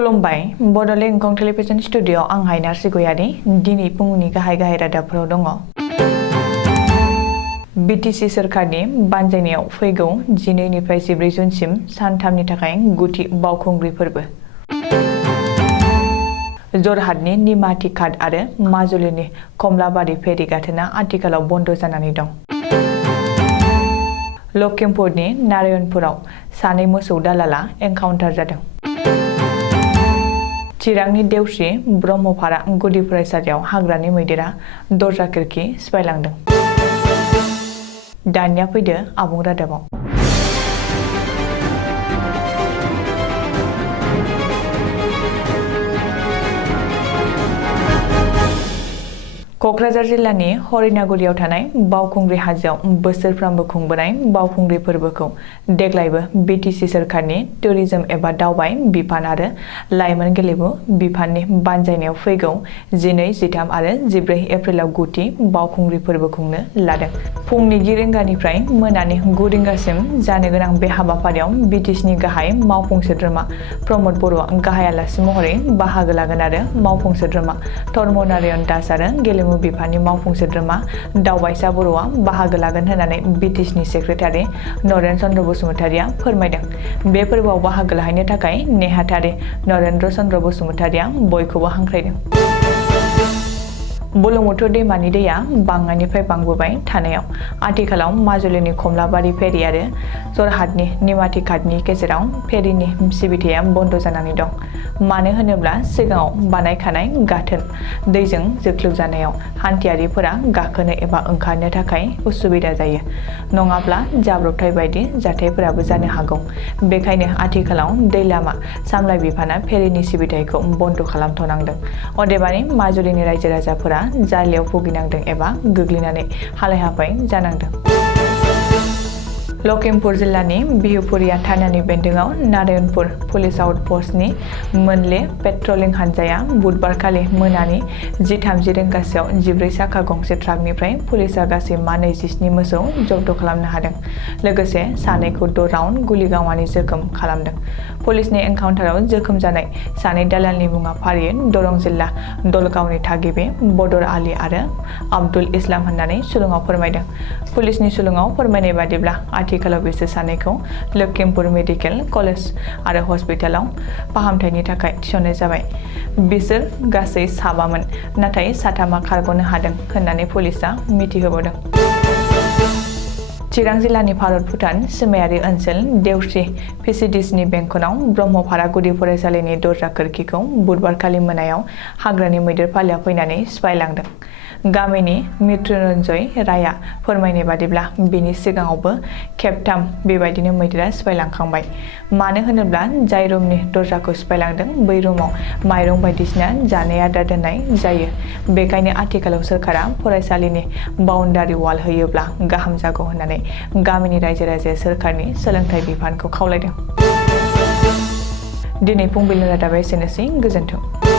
खुलुमबाय Bodoland एंखं television studio आं हायनार सिगयारि दिनै फुंनि गाहाय रादाबफोराव दङ। बिटिसि सोरखारनि बानजायनायाव फैगौ 12 निफ्राय 14 जुनसिम सानथामनि थाखाय गुथि बावखुंग्रि फोरबो। जरहाटनि निमाथि घाट आरो माजुलिनि कमलाबारि फेरि गाथोना आथिखालाव बन्द जानानै दं। लखिमपुरनि नारायणपुराव सानै मोसौ दालाला एनकाउन्टार जादों। चिरांनि देवस्रि ब्रह्मफारा गुदि फरायसालियाव हाग्रानि मैदेरा दरजा खिरखि सिफायलांदों। दानिया फैदो आबुं रादाबाव। कक्राझार जिल्लानि हरिनागुरियाव थानाय बावखुंग्रि हाजोआव बोसोरफ्रोमबो खुंबोनाय बावखुंग्रि फोरबोखौ देग्लायबो बिटिसि सोरखारनि टुरिजम एबा दावबाय बिफान आरो लाइमोन गेलेमु बिफाननि बानजायनायाव फैगौ 12, 13 आरो 14 एप्रिलाव गुथि बावखुंग्रि फोरबो खुंनो लादों। फुंनि 9 रिंगानिफ्राय मोनानि 9 रिंगासिम जानो गोनां बे हाबाफारियाव बिटिसिनि गाहाय मावफुं सोद्रोमा प्रमद बर'आ गाहाय आलासि महरै बाहागो लागोन आरो मावफुं सोद्रोमा धर्म नारायण दास आरो गेलेमु बिफाननि मावफुं सोद्रोमा दावबायसा बर'आ बाहागो लागोन होननानै बिटिसिनि सेक्रेटारि नरेन चन्द्र बसुमतारिया फोरमायदों। बे फोरबोआव बाहागो लाहैनो थाखाय नेहाथारि नरेन्द्र चन्द्र बसुमतारिया बयखौबो हांख्रायदों। बुरलुंबुथुर दैमानि दैया बांनायनिफ्राय बांबोबाय थानायाव आथिखालाव माजुलिनि कमलाबारि फेरि आरो जरहाटनि निमाथि घाटनि गेजेराव फेरिनि सिबिथाया बन्द जानानै दं। मानो होनोब्ला सिगाङाव बानायखानाय गाथोन दैजों जोख्लोबजानायाव हान्थियारिफोरा गाखोनो एबा ओंखारनो थाखाय उसुबिदा जायो, नङाब्ला जाब्रबथाय बायदि जाथायफोराबो जानो हागौ। बेखायनो आथिखालाव दै लामा सामलाय बिफाना फेरिनि सिबिथायखौ बन्द खालामथ'नांदों। अदेबानि माजुलिनि रायजो राजाफोरा जार्लायाव भुगिनांदों एबा गोग्लैनानै हालाय-हाफाय जानांदों। लखिमपुर जिल्लानि बिहुपुरिया थानानि बेन्दोङाव नारायणपुर पुलिस आउटपस्टनि मोनले पेट्रलिं हानजाया बुधबारखालि मोनानि 10:30 रिंगासोआव 14 साखा गंसे ट्राकनिफ्राय पुलिसा गासै 27 मोसौ जब्द खालामनो हादों। लोगोसे सानैखौ 6 राउन्ड गुलि गावनानै जोखोम खालामदों। पुलिसनि एनकाउन्टाराव जोखोम जानाय सानै दालालनि मुङा फारियै दरं जिल्ला दलगावनि थागिबि बदर आली आरो आब्दुल इस्लाम होननानै सुलुङाव फोरमायदों। पुलिसनि सुलुङाव फोरमायनाय बादिब्ला आथिखालाव बिसोर सानैखौ लखिमपुर मेडिकेल कलेज आरो हस्पिटालाव फाहामथायनि थाखाय थिसननाय जाबाय। बिसोर गासै 7मोन, नाथाय 3 खारग'नो हादों होननानै पुलिसआ मिथिहोबावदों। चिरां जिल्लानि भारत-भुटान सिमायारि ओनसोल देवस्रि पिसिडिसिनि बेंखनाव ब्रह्मफारा गुदि फरायसालिनि दरजा खोरखिखौ बुधबारखालि मोनायाव हाग्रानि मैदेर फालोआ फैनानै सिफायलांदों। गामिनि मृत्युन्जय रायआ फोरमायनाय बादिब्ला बिनि सिगाङावबो खेबथाम बेबायदिनो मैदेरा सिफायलांखांबाय। मानो होनोब्ला जाय रुमनि दरजाखौ सिफायलांदों बै रुमाव माइरं बायदिसिना जानाय आदार दोननाय जायो। बेखायनो आथिखालाव सोरखारा फरायसालिनि बाउन्डारि वाल होयोब्ला गाहाम जागौ होननानै गामिनि रायजो राजाया सोरखारनि सोलोंथाइ बिफानखौ खावलायदों। दिनै फुंबिलिनि रादाबा एसेनोसै, गोजोन्थों।